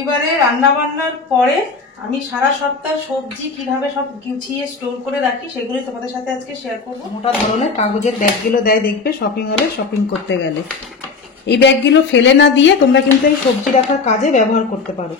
রবিবারে রান্না বান্নার পরে আমি সারা সপ্তাহ সবজি কিভাবে সব গুছিয়ে স্টোর করে রাখি সেগুলো তোমাদের সাথে আজকে শেয়ার করবো। মোটা ধরনের কাগজের ব্যাগগুলো দেয়, দেখবে শপিং হলে শপিং করতে গেলে এই ব্যাগগুলো ফেলে না দিয়ে তোমরা কিন্তু এই সবজি রাখার কাজে ব্যবহার করতে পারো।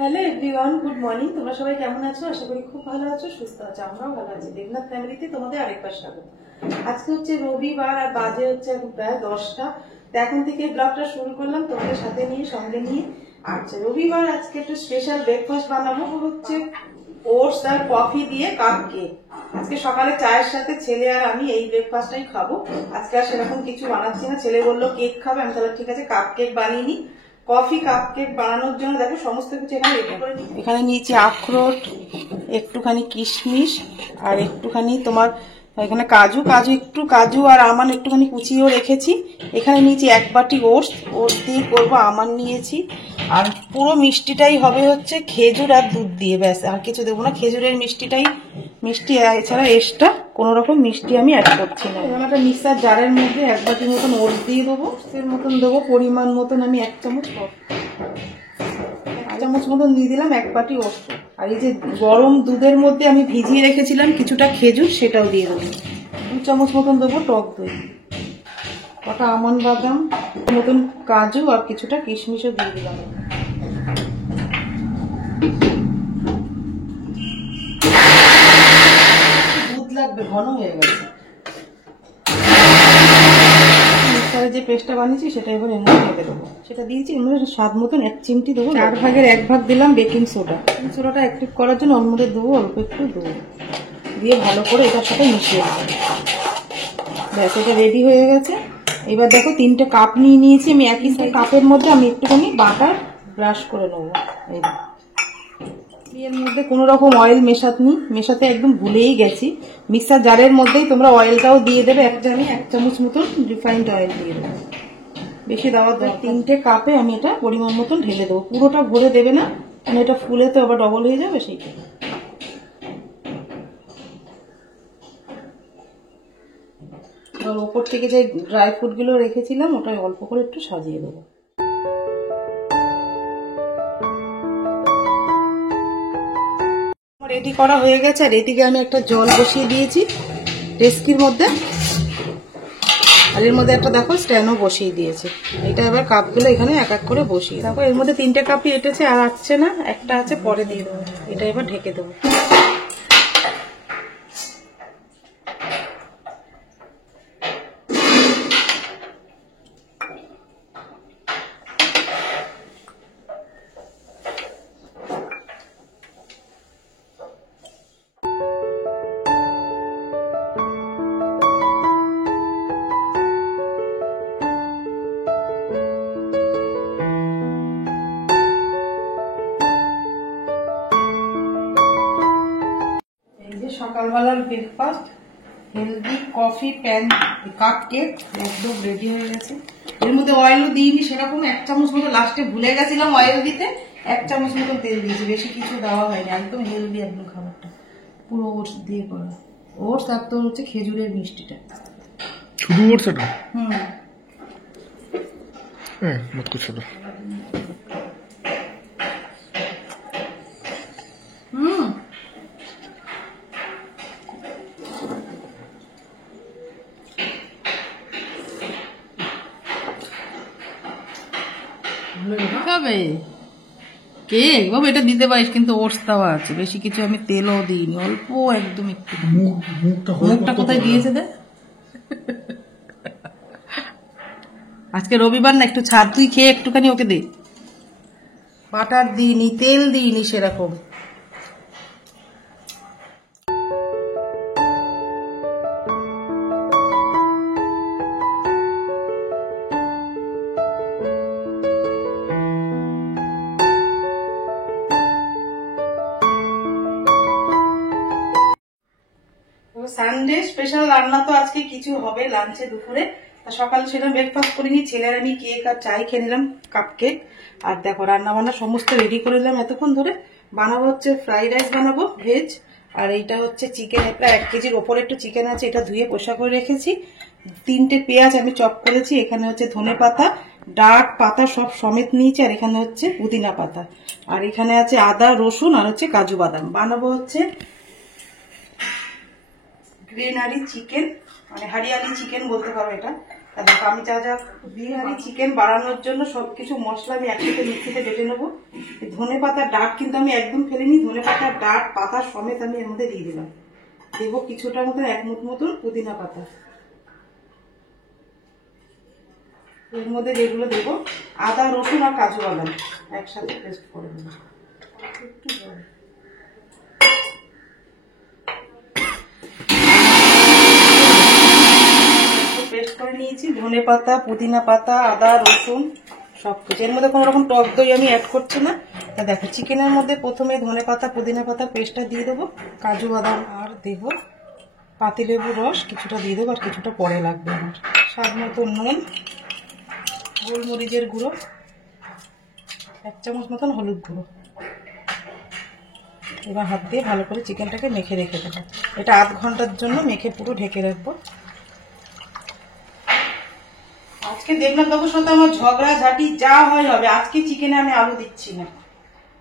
Hello everyone, good morning. তোমরা সবাই কেমন আছো? আশা করি খুব ভালো আছো, সুস্থ আছো। আমরাও ভালো আছি। দেবনাথ ফ্যামিলিতে তোমাদের আরেকবার স্বাগত। আজকে হচ্ছে রবিবার আর বাজে হচ্ছে এখন প্রায় 10টা। তো এখন থেকে ব্লগটা শুরু করলাম তোমাদের সাথে নিয়ে, সঙ্গে নিয়ে। আচ্ছা, রবিবার আজকে একটু স্পেশাল ব্রেকফাস্ট বানাবো, হচ্ছে ওটস আর কফি দিয়ে কাপ কেক। আজকে সকালে চায়ের সাথে ছেলে আর আমি এই ব্রেকফাস্টটাই খাবো। আজকে আর সেরকম কিছু বানাচ্ছি না। ছেলে বললো কেক খাবে, আমি তাহলে ঠিক আছে কাপ কেক বানিয়ে নিই। কফি কাপ কেক বানানোর জন্য দেখো সমস্ত কিছু এখানে রেডি করে নিই। এখানে নিয়েছি আখরোট, একটুখানি কিশমিশ, আর একটুখানি তোমার এখানে কাজু কাজু আর আমান একটুখানি কুচিয়েও রেখেছি। এখানে নিয়েছি 1 বাটি ওটস দিয়ে করবো। আমান নিয়েছি। আর পুরো মিষ্টিটাই হবে হচ্ছে খেজুর আর দুধ দিয়ে, ব্যাস আর কিছু দেবো না। খেজুরের মিষ্টিটাই মিষ্টি, এছাড়া এক্সট্রা কোনো রকম মিষ্টি আমি অ্যাড করছি না। এবার একটা মিক্সার জারের মধ্যে 1 বাটি মতন ওটস দিয়ে দেবো। এর মতন দেবো পরিমাণ মতন, আমি 1 চামচ মতন দিয়ে দিলাম 1 বাটি ওটস। আর এই যে গরম দুধের মধ্যে আমি ভিজিয়ে রেখেছিলাম কিছুটা খেজুর, সেটাও দিয়ে দেবো। 2 চামচ মতন দেবো টক দই, কটা আমন্ড বাদাম মতন কাজু আর কিছুটা কিশমিশও দিয়ে দিলাম। দুধ লাগবে, ঘন হয়ে গেছে। মিক্সারে যে পেস্টটা বানিয়েছি সেটা এবার এর মধ্যে ঢেলে দেবো। সেটা দিয়েছি, এর মধ্যে স্বাদ মতন 1 চিমটি দেবো। 4 ভাগের 1 ভাগ দিলাম বেকিং সোডা। বেকিং সোডাটা অ্যাক্টিভ করার জন্য ওর মধ্যে দেবো অল্প একটু দুধ দিয়ে ভালো করে এটার সাথে মিশিয়ে দেবো। ব্যাস, এটা রেডি হয়ে গেছে। এবার দেখো 3টে কাপ নিয়ে নিয়েছি আমি। একই কাপের মধ্যে আমি একটুখানি বাটার ব্রাশ করে নেবো। এই এর মধ্যে কোনো রকম অয়েল মেশাতে একদম ভুলেই গেছি। মিক্সার জারের মধ্যেই তোমরা অয়েলটাও দিয়ে দেবে। 1 চামচ মতন রিফাইন্ড অয়েল দিয়ে দেবো, বেশি দেওয়ার দরকার। 3টে কাপে আমি এটা পরিমাণ মতন ঢেলে দেবো। পুরোটা ভরে দেবে না, কারণ এটা ফুলে তো আবার ডবল হয়ে যাবে। সেইটা ওপর থেকে যে ড্রাই ফ্রুট গুলো রেখেছিলাম ওটাই অল্প করে একটু সাজিয়ে দেবো। রেডি করা হয়ে গেছে। আর এদিকে আমি একটা জল বসিয়ে দিয়েছি ডেস্কির মধ্যে, আর এর মধ্যে একটা দেখো স্ট্যান্ডও বসিয়ে দিয়েছে। এটা এবার কাপগুলো এখানে এক এক করে বসিয়ে দেখো। এর মধ্যে 3টে কাপই এঁটেছে, আর আসছে না, একটা আছে পরে দিয়ে দেবো। এটা এবার ঢেকে দেবো। সকালবেলার breakfast healthy coffee pan cup cake একদম রেডি হয়ে গেছে। এর মধ্যে অয়েলও দিইনি সেরকম। 1 চামচ মতো লাস্টে ভুলে গেছিলাম অয়েল দিতে। 1 চামচ মতো তেল দিয়েছি, বেশি কিছু দেওয়া হয়নি। একদম হেলদি একদম খাবারটা, পুরো ওটস দিয়ে করা। ওটস আর তোর হচ্ছে খেজুরের মিষ্টিটা, শুধু ওটস এটা? হ্যাঁ, মত কিছু না। কেক বাবু এটা দিতে পারিস, কিন্তু ওটস দেওয়া আছে, বেশি কিছু আমি তেলও দিইনি, অল্প একদম একটু। মুখটা কোথায় দিয়েছে দে। আজকে রবিবার না, একটু ছাড়, তুই খেয়ে একটুখানি ওকে দে। বাটার দিইনি, তেল দিইনি সেরকম। সানডে স্পেশাল রান্না তো আজকে কিছু হবে লাঞ্চে দুপুরে। সকালে সেটা ব্রেকফাস্ট করে নিই, ছেলের আমি কেক আর চাই খেয়ে নিলাম, কাপ কেক। আর দেখো রান্না বান্না সমস্ত রেডি করে নিলাম এতক্ষণ ধরে। বানাবো হচ্ছে ফ্রাইড রাইস বানাবো ভেজ, আর এইটা হচ্ছে চিকেন, প্রায় 1 কেজির ওপরে একটু চিকেন আছে, এটা ধুয়ে পোষা করে রেখেছি। 3টে পেঁয়াজ আমি চপ করেছি, এখানে হচ্ছে ধনে পাতা, ডাট পাতা সব সমেত নিয়েছি, আর এখানে হচ্ছে পুদিনা পাতা, আর এখানে আছে আদা রসুন আর হচ্ছে কাজু বাদাম। বানাবো হচ্ছে গ্রেনারি চিকেন, মানে হারিয়ালি চিকেন বলতে পারো এটা। দেখো আমি যা যা বিরিয়ানি চিকেন বানানোর জন্য সবকিছু মশলা আমি একসাথে মিক্সিতে বেটে নেবো। ধনে পাতার ডাট কিন্তু আমি একদম ফেলিনি, ধনে পাতার ডাট পাতা সমেত আমি এর মধ্যে দিয়ে দিলাম। দেবো কিছুটা মতন 1 মুঠ মতন পুদিনা পাতা, এর মধ্যে যেগুলো দেবো আদা রসুন আর কাজু বাদাম একসাথে পেস্ট করে দেবো। একটু পেস্ট করে নিয়েছি, ধনে পাতা পুদিনা পাতা আদা রসুন সবকিছু। এর মধ্যে কোনো রকম টক দই আমি অ্যাড করছি না। তা দেখো চিকেনের মধ্যে প্রথমে ধনে পাতা পুদিনা পাতা পেস্টটা দিয়ে দেবো, কাজু বাদাম আর দেবো পাতিলেবুর রস কিছুটা দিয়ে দেবো, আর কিছুটা পরে লাগবে আমার। স্বাদ মতো নুন, গোলমরিচের গুঁড়ো 1 চামচ মতন, হলুদ গুঁড়ো। এবার হাত দিয়ে ভালো করে চিকেনটাকে মেখে রেখে দেবো। এটা আধ ঘন্টার জন্য মেখে পুরো ঢেকে রাখবো। আজকে দেবনাথ বাবুর সাথে আমার ঝগড়া ঝাঁটি যা হয় হবে। আজকে চিকেনে আমি আলু দিচ্ছি না,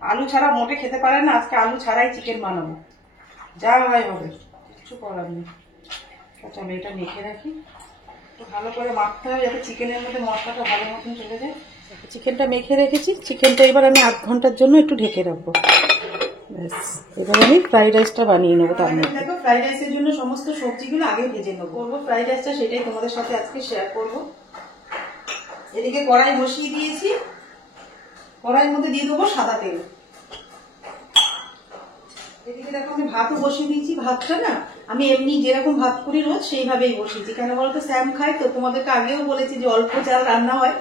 আলু ছাড়া মোটে খেতে পারে না, আজকে আলু ছাড়াই চিকেন বানাবো, যা হয় হবে, কিছু করার নেই। চলো এটা মেখে রাখি, একটু ভালো করে মাখতে হবে যাতে চিকেনের মধ্যে মশলাটা ভালো মতন চলে যায়। চিকেনটা মেখে রেখেছি, চিকেনটা এবার আমি আধ ঘন্টার জন্য একটু ঢেকে রাখবো। ব্যাস এবার আমি ফ্রাইড রাইসটা বানিয়ে নেবো। তার মধ্যে দেখো ফ্রাইড রাইসের জন্য সমস্ত সবজিগুলো আগে ভেজে নেবো। করবো ফ্রাইড রাইসটা, সেটাই তোমাদের সাথে আজকে শেয়ার করবো। এদিকে কড়াই বসিয়ে দিয়েছি, কড়াইয়ের মধ্যে দিয়ে দেবো সাদা তেল। এদিকে দেখো আমি ভাতও বসিয়ে দিয়েছি। ভাতটা না আমি এমনি যেরকম ভাত করি রোজ সেইভাবেই বসিয়েছি। কেন বলতো স্যাম খাই তো, তোমাদেরকে আগেও বলেছি যে অল্প চাল রান্না হয়,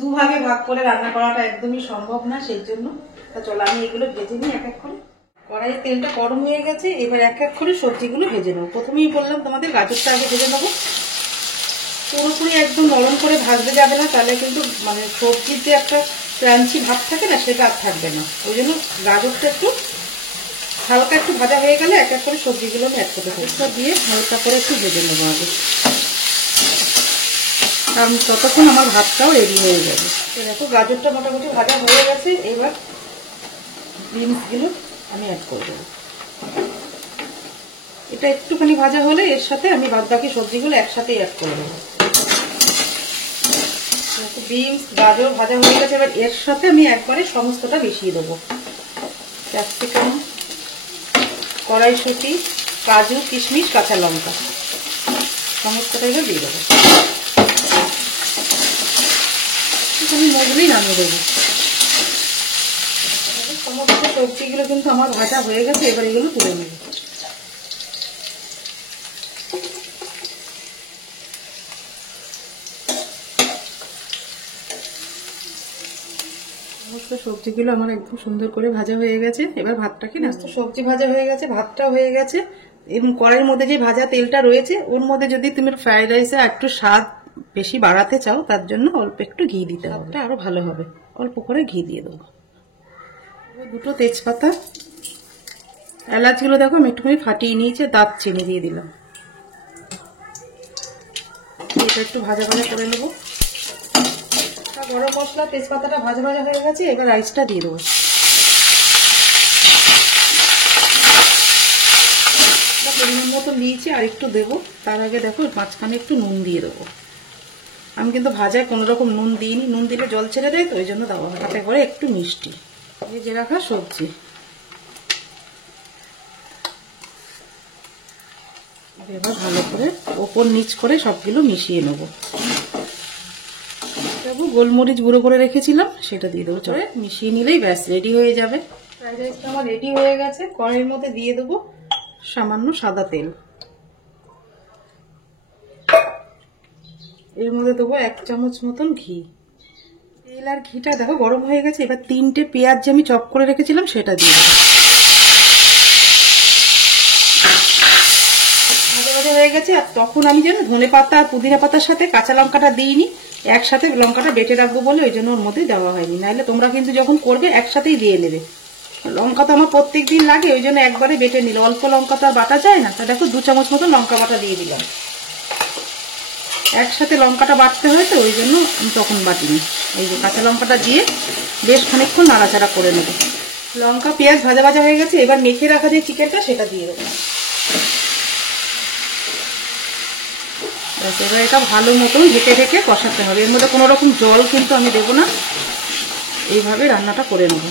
দুভাগে ভাগ করে রান্না করাটা একদমই সম্ভব না, সেই জন্য। তা চলো আমি এগুলো ভেজে নিই এক এক করে। কড়াইয়ের তেলটা গরম হয়ে গেছে, এবার এক এক করে সবজিগুলো ভেজে নেবো। প্রথমেই বললাম তোমাদের গাজরটা আগে ভেজে নেবো। পুরোপুরি একদম নরম করে ভাজতে যাবে না, তাহলে কিন্তু মানে সবজির যে একটা ক্রাঞ্চি ভাব থাকে না, সেটা আর থাকবে না। ওই জন্য গাজরটা একটু হালকা একটু ভাজা হয়ে গেলে এক এক করে সবজিগুলো আমি অ্যাড করতে থাকি, দিয়ে হালকা করে একটু ভেজে নেবো আগে, কারণ ততক্ষণ আমার ভাতটাও রেডি হয়ে যাবে। দেখো গাজরটা মোটামুটি ভাজা হয়ে গেছে, এবার বিনসগুলো আমি অ্যাড করে দেবো। এটা একটুখানি ভাজা হলে এর সাথে আমি বাদ বাকি সবজিগুলো একসাথেই অ্যাড করে দেবো। বিনস গাজর ভাজা হয়ে গেছে, এবার এর সাথে আমি একবারে সমস্তটা মিশিয়ে দেবো। ক্যাপসিকাম, কড়াইশুঁটি, কাজু কিশমিশ কাঁচা লঙ্কা সমস্তটা এবার দিয়ে দেবো। আমি মজলেই নামিয়ে দেবো। সমস্ত সবজিগুলো কিন্তু আমার ভাজা হয়ে গেছে, এবার এগুলো তুলে নেব। সমস্ত সবজিগুলো আমার একদম সুন্দর করে ভাজা হয়ে গেছে, এবার ভাতটাকে নাস্তা। সবজি ভাজা হয়ে গেছে, ভাতটা হয়ে গেছে, এবং কড়াইয়ের মধ্যে যে ভাজা তেলটা রয়েছে ওর মধ্যে যদি তুমি ফ্রাইড রাইসে একটু স্বাদ বেশি বাড়াতে চাও, তার জন্য অল্প একটু ঘি দিতে হবে, আরো ভালো হবে। অল্প করে ঘি দিয়ে দেবো। 2টো তেজপাতা, এলাচগুলো দেখো আমি একটুখানি ফাটিয়ে নিয়েছি, দারচিনি দিয়ে দিলাম। এটা একটু ভাজা ভাজা করে নেবো। গরম মশলা তেজপাতাটা ভাজা ভাজা হয়ে গেছে, এবার রাইসটা দিয়ে দেবো। পরিমাণ মতো নিয়েছি, আর একটু দেবো। তার আগে দেখো মাঝখানে একটু নুন দিয়ে দেবো। আমি কিন্তু ভাজায় কোনো রকম নুন দিইনি, নুন দিলে জল ছেড়ে দেয়, তো ওই জন্য দেওয়া হয়। তাতে করে একটু মিষ্টি ভেজে রাখা সবজি এবার ভালো করে ওপর নিচ করে সবগুলো মিশিয়ে নেবো। গোলমরিচ গুঁড়ো করে রেখেছিলাম, সেটা দিয়ে দেবো। চলে মিশিয়ে নিলেই ব্যাস রেডি হয়ে যাবে। ফ্রাইড রাইসটা আমার রেডি হয়ে গেছে। কড়াইয়ের মধ্যে দিয়ে দেবো সামান্য সাদা তেল, এর মধ্যে দেবো 1 চামচ মতন ঘি। তেল আর ঘিটা দেখো গরম হয়ে গেছে, এবার 3টে পেঁয়াজ যে আমি চপ করে রেখেছিলাম সেটা দিয়ে দেবো। হয়ে গেছে। আর তখন আমি যেন ধনে পাতা আর পুদিনা পাতার সাথে কাঁচা লঙ্কাটা দিইনি, একসাথে লঙ্কাটা বেটে রাখবো বলে ওই জন্য ওর মধ্যে দেওয়া হয়নি। নাহলে তোমরা কিন্তু যখন করবে একসাথেই দিয়ে নেবে। লঙ্কা তো আমার প্রত্যেক দিন লাগে, ওই জন্য একবারে বেটে নিল। অল্প লঙ্কা তো আর বাটা যায় না, তা দেখো 2 চামচ মতো লঙ্কা বাটা দিয়ে দিলাম। একসাথে লঙ্কাটা বাটতে হয় তো ওই জন্য তখন বাটিনি। এই যে কাঁচা লঙ্কাটা দিয়ে বেশ খানিকক্ষণ নাড়াচাড়া করে নেব। লঙ্কা পেঁয়াজ ভাজা ভাজা হয়ে গেছে, এবার মেখে রাখা যে চিকেনটা সেটা দিয়ে দেবো। এবার এটা ভালো মতন ঢেকে ঢেকে কষাতে হবে। এর মধ্যে কোনো রকম জল কিন্তু আমি দেবো না, এইভাবে রান্নাটা করে নেব।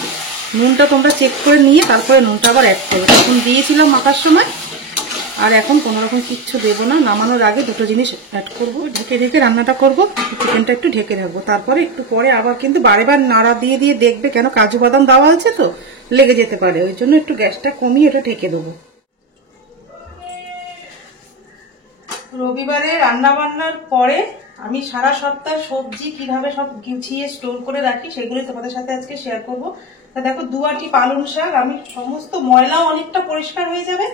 নুনটা তোমরা চেক করে নিয়ে তারপরে নুনটা আবার অ্যাড করবে। তখন দিয়েছিলাম মাখার সময়, আর এখন কোনো রকম কিচ্ছু দেবো না। নামানোর আগে দুটো জিনিস অ্যাড করব। ঢেকে ঢেকে রান্নাটা করব, চিকেনটা একটু ঢেকে রাখবো। তারপরে একটু পরে আবার কিন্তু বারেবার নাড়া দিয়ে দিয়ে দেখবে, কেন কাজু বাদাম দেওয়া আছে তো লেগে যেতে পারে, ওই জন্য একটু গ্যাসটা কমিয়ে এটা ঢেকে দেবো। রবিবারে রান্না বান্নার পরে আমি সারা সপ্তাহ সবজি কিভাবে সব গুছিয়ে স্টোর করে রাখি সেগুলি তোমাদের সাথে আজকে শেয়ার করব। তা দেখো 2 আঁটি পালং শাক, আমি সমস্ত ময়লাও অনেকটা পরিষ্কার হয়ে যাবে।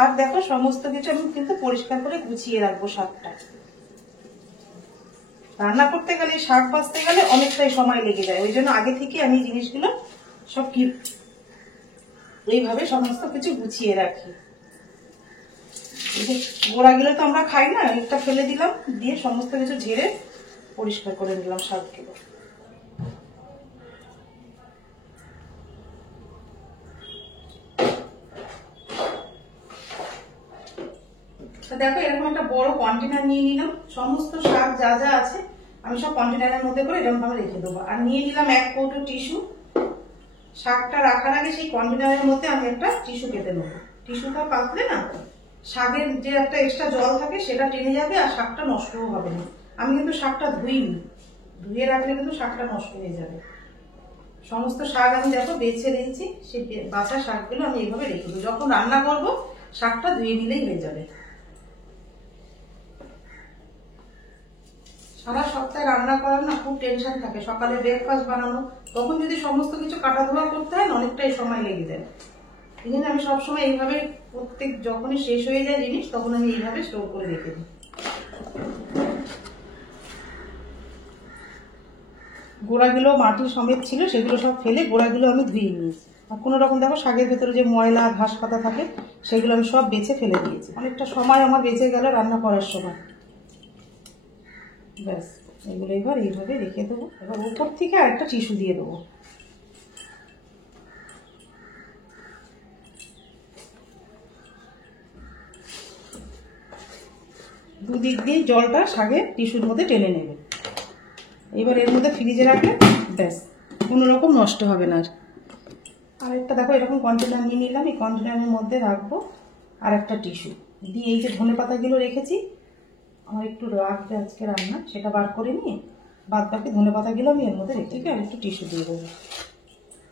আর দেখো সমস্ত কিছু আমি কিন্তু পরিষ্কার করে গুছিয়ে রাখবো। শাকটা রান্না করতে গেলে, শাক ভাজতে গেলে অনেকটাই সময় লেগে যায়, ওই জন্য আগে থেকে আমি জিনিসগুলো সব এইভাবে সমস্ত কিছু গুছিয়ে রাখি। গোড়াগুলো তো আমরা খাই না, একটা ফেলে দিলাম, দিয়ে সমস্ত কিছু ঝেড়ে পরিষ্কার করে নিলাম শাকগুলো। দেখো এরকম একটা বড় কন্টেনার নিয়ে নিলাম। সমস্ত শাক যা যা আছে আমি সব কন্টেনারের মধ্যে করে এরকম ভাবে রেখে দেবো। আর নিয়ে নিলাম 1 কৌটো টিস্যু। শাকটা রাখার আগে সেই কন্টেনারের মধ্যে আমি একটা টিস্যু কেটে নেবো। টিস্যুটা পাতলে না শাকের যে একটা এক্সট্রা জল থাকে সেটা টেনে যাবে, আর শাকটা নষ্টও হবে না। আমি কিন্তু শাকটা ধুইনি, ধুয়ে রাখলে কিন্তু শাকটা নষ্ট হয়ে যাবে। সমস্ত শাক আমি দেখো বেছে দিয়েছি, সেই বাছা শাকগুলো আমি এইভাবে রেখে দেবো। যখন রান্না করবো শাকটা ধুয়ে নিলেই হয়ে যাবে। সারা সপ্তাহে রান্না করার না খুব টেনশন থাকে। সকালে ব্রেকফাস্ট বানানো, তখন যদি সমস্ত কিছু কাটা ধোয়া করতে হয় না অনেকটাই সময় লেগে যায়। এই জন্য আমি সবসময় এইভাবে যখনই শেষ হয়ে যায় জিনিস তখন আমি এইভাবে স্টোর করে রেখে দিই। গোড়াগুলো মাটি সমেত ছিল, সেগুলো সব ফেলে গোড়াগুলো আমি ধুয়ে নিয়েছি। আর কোনো রকম দেখো শাকের ভেতরে যে ময়লা ঘাস পাতা থাকে সেগুলো আমি সব বেছে ফেলে দিয়েছি। অনেকটা সময় আমার বেঁচে গেল রান্না করার সময়। ব্যাস, এগুলো এবার এইভাবে রেখে দেবো। এবার উপর থেকে আরেকটা টিস্যু দিয়ে দেবো। দুদিক দিয়ে জলটা শাকের টিস্যুর মধ্যে টেনে নেবে। এবার এর মধ্যে ফ্রিজে রাখলে ব্যাস কোনো রকম নষ্ট হবে না। আর একটা দেখো এরকম কন্টেনার নিয়ে নিলাম, এই কন্টেনারের মধ্যে রাখবো আর একটা টিস্যু দিয়ে। এই যে ধনে পাতাগুলো রেখেছি, আমার একটু রাখবে আজকে রান্না, সেটা বার করে নিয়ে বাদ বাকি ধনে পাতাগুলো আমি এর মধ্যে রেখে আর একটু টিস্যু দিয়ে দেবো।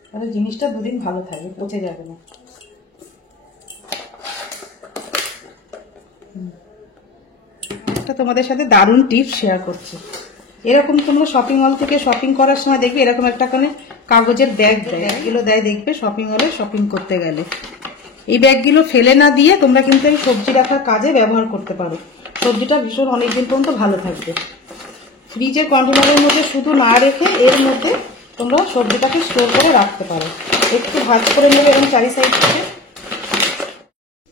তাহলে জিনিসটা 2 দিন ভালো থাকবে, পচে যাবে না। একটা তোমাদের সাথে দারুণ টিপস শেয়ার করছি। এরকম তোমরা শপিং মল থেকে শপিং করার সময় দেখবে এরকম একটা করে কাগজের ব্যাগ দেয়, এগুলো দেয় দেখবে শপিং মলে শপিং করতে গেলে। এই ব্যাগগুলো ফেলে না দিয়ে তোমরা কিন্তু এই সবজি রাখার কাজে ব্যবহার করতে পারো। সবজিটা ভীষণ অনেকদিন পর্যন্ত ভালো থাকবে। ফ্রিজের কন্টেনারের মধ্যে শুধু না রেখে এর মধ্যে তোমরা সবজিটাকে স্টোর করে রাখতে পারো। একটু ভাজ করে নেবে এবং 4 সাইড থেকে।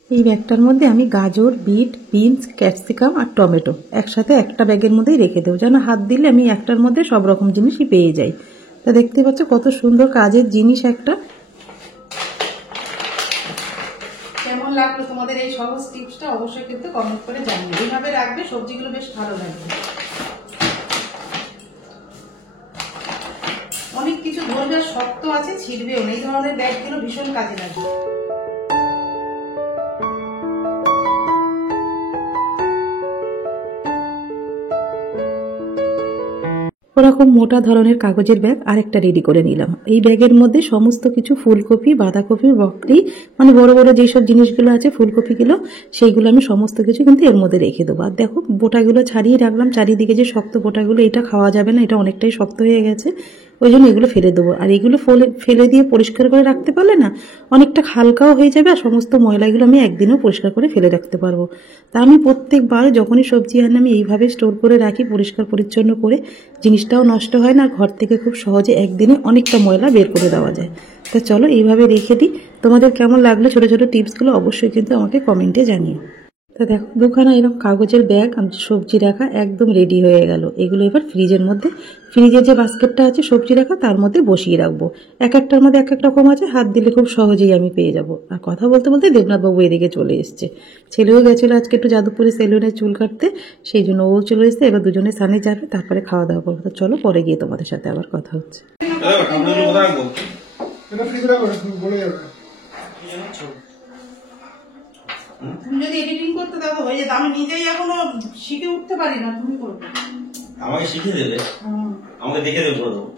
এই ব্যাগটার মধ্যে আমি গাজর, বিট, বিনস, ক্যাপসিকাম আর টমেটো একসাথে একটা ব্যাগের মধ্যেই রেখে দেবো, যেন হাত দিলে আমি একটার মধ্যে সব রকম জিনিসই পেয়ে যাই। তা দেখতে পাচ্ছ কত সুন্দর কাজের জিনিস একটা। কেমন লাগলো তোমাদের এই সহজ টিপসটা অবশ্যই কিন্তু কমেন্ট করে জানিও। এইভাবে রাখবে সবজিগুলো বেশ ভালো লাগবে। অনেক কিছু ধরবে, শক্ত আছে, ছিঁড়বেও না। এই ধরনের ব্যাগগুলো ভীষণ কাজে লাগবে। ওরকম মোটা ধরনের কাগজের ব্যাগ আরেকটা রেডি করে নিলাম। এই ব্যাগের মধ্যে সমস্ত কিছু ফুলকপি, বাঁধাকপি, ব্রকলি, মানে বড় বড় যেসব জিনিসগুলো আছে ফুলকপিগুলো, সেইগুলো আমি সমস্ত কিছু কিন্তু এর মধ্যে রেখে দেবো। আর দেখো বোটাগুলো ছাড়িয়ে রাখলাম, চারিদিকে যে শক্ত বোটাগুলো, এটা খাওয়া যাবে না, এটা অনেকটাই শক্ত হয়ে গেছে। ওই জন্য এগুলো ফেলে দেবো। আর এগুলো ফেলে দিয়ে পরিষ্কার করে রাখতে পারলে না অনেকটা হালকাও হয়ে যাবে, আর সমস্ত ময়লাগুলো আমি একদিনেও পরিষ্কার করে ফেলে রাখতে পারবো। তা আমি প্রত্যেকবার যখনই সবজি আনি আমি এইভাবে স্টোর করে রাখি, পরিষ্কার পরিচ্ছন্ন করে, জিনিসটাও নষ্ট হয় না, আর ঘর থেকে খুব সহজে একদিনে অনেকটা ময়লা বের করে দেওয়া যায়। তা চলো এইভাবে রেখে দিই। তোমাদের কেমন লাগলো ছোটো ছোটো টিপসগুলো অবশ্যই কিন্তু আমাকে কমেন্টে জানিও। তা দেখো দুখানা এরকম কাগজের ব্যাগ আমি সবজি রাখা একদম রেডি হয়ে গেল। এগুলো এবার ফ্রিজের মধ্যে, ফ্রিজের যে বাস্কেটটা আছে সবজি রাখা তার মধ্যে বসিয়ে রাখবো। এক একটার মধ্যে এক এক রকম আছে, হাত দিলে খুব সহজেই আমি পেয়ে যাব। আর কথা বলতে বলতে দেবনাথবাবু এদিকে চলে এসছে। ছেলেও গেছিলো আজকে একটু যাদবপুরে সেলুনে চুল কাটতে, সেই জন্য ও চলে এসছে। এবার দুজনে সানে যাবে, তারপরে খাওয়া দাওয়া করবো। তো চলো পরে গিয়ে তোমাদের সাথে আবার কথা হচ্ছে। তুমি যদি এডিটিং করতে দাও হয়ে যেত, আমি নিজেই এখনো শিখে উঠতে পারি না, তুমি করবে। আমাকে শিখিয়ে দেবে, আমাকে দেখে দেবে করে দেবো।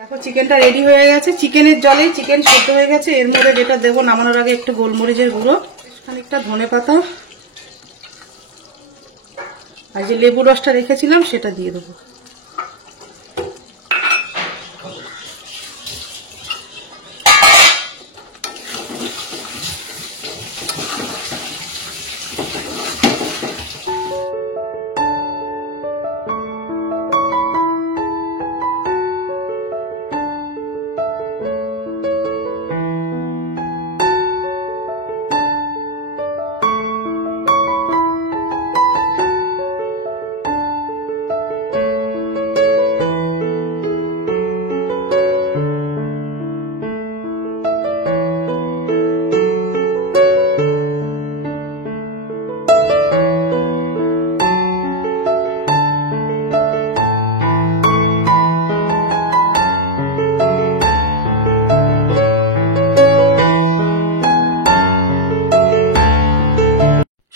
দেখো চিকেনটা রেডি হয়ে গেছে। চিকেনের জলেই চিকেন সেদ্ধ হয়ে গেছে। এর মধ্যে যেটা দেবো নামানোর আগে একটু গোলমরিচের গুঁড়ো, খানিকটা ধনে পাতা, আর যে লেবু রসটা রেখেছিলাম সেটা দিয়ে দেবো।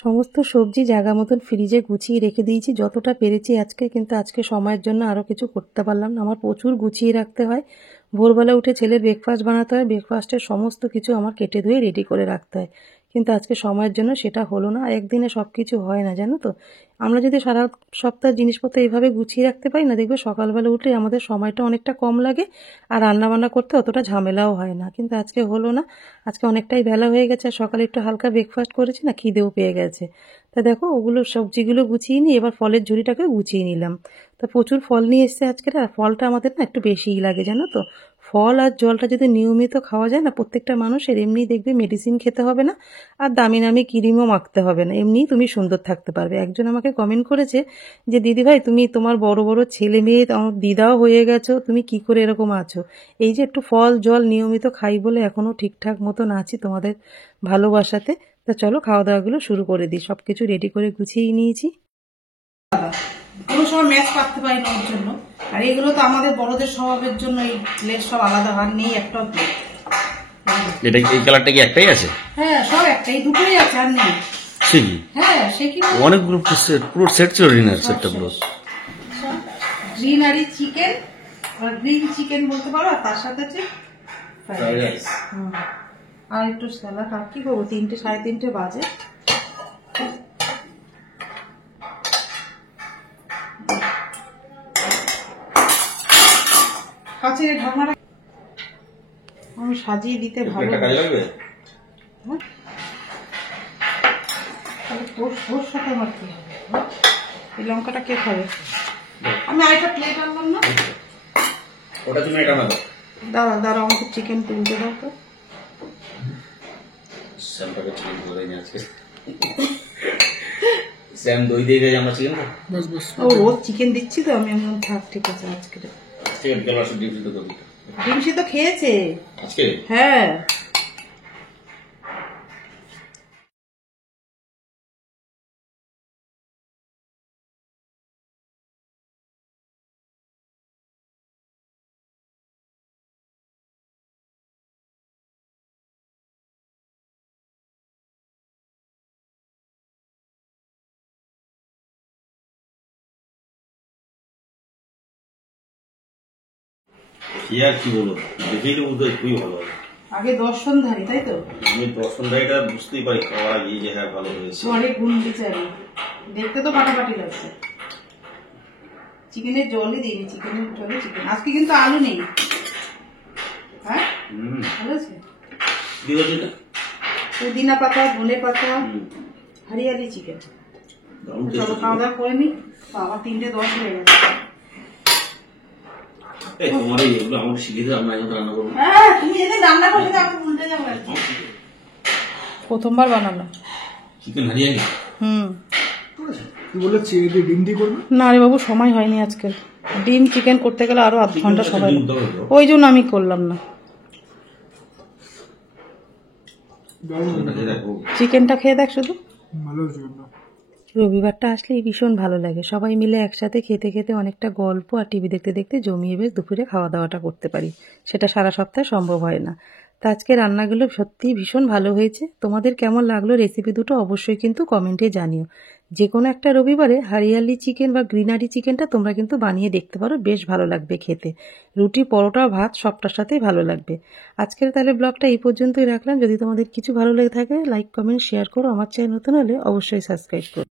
সমস্ত সবজি জায়গা মতন ফ্রিজে গুছিয়ে রেখে দিয়েছি যতটা পেরেছি আজকে, কিন্তু আজকে সময়ের জন্য আরও কিছু করতে পারলাম না। আমার প্রচুর গুছিয়ে রাখতে হয়। ভোরবেলা উঠে ছেলের ব্রেকফাস্ট বানাতে হয়, ব্রেকফাস্টের সমস্ত কিছু আমার কেটে ধুয়ে রেডি করে রাখতে হয়, কিন্তু আজকে সময়ের জন্য সেটা হলো না। একদিনে সব কিছু হয় না, জানো তো। আমরা যদি সারা সপ্তাহ জিনিসপত্র এইভাবে গুছিয়ে রাখতে পারি না, দেখবে সকালবেলা উঠলে আমাদের সময়টা অনেকটা কম লাগে, আর রান্নাবান্না করতে অতটা ঝামেলাও হয় না। কিন্তু আজকে হলো না, আজকে অনেকটাই বেলা হয়ে গেছে। আর সকালে একটু হালকা ব্রেকফাস্ট করেছি না, খিদেও পেয়ে গেছে। তা দেখো ওগুলো সবজিগুলো গুছিয়ে নিই, এবার ফলের ঝুড়িটাকে গুছিয়ে নিলাম। তা প্রচুর ফল নিয়ে এসছে আজকে, আর ফলটা আমাদের না একটু বেশিই লাগে, জানো তো। ফল আর জলটা যদি নিয়মিত খাওয়া যায় না, প্রত্যেকটা মানুষের এমনি দেখবে মেডিসিন খেতে হবে না, আর দামি দামি ক্রিমও মাখতে হবে না, এমনি তুমি সুন্দর থাকতে পারবে। একজন আমাকে কমেন্ট করেছে যে দিদি ভাই তুমি তোমার বড় বড় ছেলে মেয়ে আমার দিদাও হয়ে গেছো, তুমি কি করে এরকম আছো? এই যে একটু ফল জল নিয়মিত খাই বলে এখনো ঠিকঠাক মতন আছি তোমাদের ভালোবাসাতে। তা চলো খাওয়া দাওয়াগুলো শুরু করে দিই। সব কিছু রেডি করে গুছিয়ে নিয়েছি। কোনো সময় ম্যাচ পাততে পারি না ওর জন্য। আর এগুলো তো আমাদের বড়দের স্বভাবের জন্য এই প্লেট সব আলাদা হয়, নেই একটাও প্লেট। এটা এই কালারটা কি একটাই আছে? হ্যাঁ সব একটাই, দুটোই আছে আর নেই। সে কি হ্যাঁ সে কি অনেকগুলো পুরো সেট ছিল, ডিনার সেটটা পুরো। গ্রিনারি চিকেন আর গ্রিন চিকেন বলতে পারো, আর তার সাথে আছে ফ্রাইড রাইস আর একটু স্যালাড। আর কি করবো, 3টে 3:30 বাজে। কাছের ঢাকনাটা আমি সাজিয়ে দিতে ভালো লাগবে। ওর সাথে আমার কি হবে? এই লঙ্কাটা কে খাবে? আমি আরেকটা প্লেট আনলাম না, ওটা তুমি এটা নাও। দাঁড়া দাঁড়া আমাকে চিকেন তুলতে দাও তো। স্যামটাকে চিকেন করে নিয়ে আজকে স্যাম দই দিয়ে গেছে, আমরা চিকেন খাবো। बस बस ও রোজ চিকেন দিচ্ছি তো আমি, এমন থাক ঠিক আছে। আজকে ঠিক আছে, চলো আসো ডিম সিদ্ধ করে দিতে। ডিম সিদ্ধ খেয়েছে আজকে হ্যাঁ। কি আর কি বলবো, দেখেই তো বুঝতে খুবই ভালো হবে। আগে দর্শনধারী, তাই তো? আমি দর্শনটা বুঝতেই পারি খাওয়ার আগে যে হ্যাঁ ভালো হয়েছে। অনেক গুণ বিচারি, দেখতে তো পাটাপাটি লাগছে। চিকেনের জলই দিইনি, চিকেনের জলে চিকেন। আজকে কিন্তু আলু নেই। হ্যাঁ, ভালো আছে। পুদিনা পাতা, ধনে পাতা, হরিয়ালি চিকেন। চলো খাওয়া দাওয়া করে নি। বাবা 3:10 হয়ে গেছে। তোমার এগুলো আমাকে শিখিয়ে দিও, আমরা এখন রান্না করবো। হ্যাঁ, তুমি যেদিন রান্না করবে আমি ভুলতে যাবো। প্রথমবার বানালাম চিকেন হারিয়ালি। কি বলে ডিম দিয়ে করবে? না রে বাবু, সময় হয়নি আজকে। ডিম চিকেন করতে গেলে আরো আধ ঘন্টা সময়, ওই জন্য আমি করলাম না। চিকেনটা খেয়ে দেখ শুধু, ভালো হয়েছে। রবিবারটা আসলেই ভীষণ ভালো লাগে। সবাই মিলে একসাথে খেতে খেতে অনেকটা গল্প আর টিভি দেখতে দেখতে জমিয়ে বেশ দুপুরে খাওয়া দাওয়াটা করতে পারি। সেটা সারা সপ্তাহে সম্ভব হয় না। তা আজকে রান্নাগুলো সত্যিই ভীষণ ভালো হয়েছে। তোমাদের কেমন লাগলো রেসিপি দুটো অবশ্যই কিন্তু কমেন্টে জানিও। যে কোনো একটা রবিবারে হরিয়ালি চিকেন বা গ্রিনারি চিকেনটা তোমরা কিন্তু বানিয়ে দেখতে পারো, বেশ ভালো লাগবে খেতে। রুটি, পরোটা, ভাত সবটার সাথেই ভালো লাগবে। আজকের তাহলে ব্লগটা এই পর্যন্তই রাখলাম। যদি তোমাদের কিছু ভালো লেগে থাকে লাইক, কমেন্ট, শেয়ার করো। আমার চ্যানেল নতুন হলে অবশ্যই সাবস্ক্রাইব করো।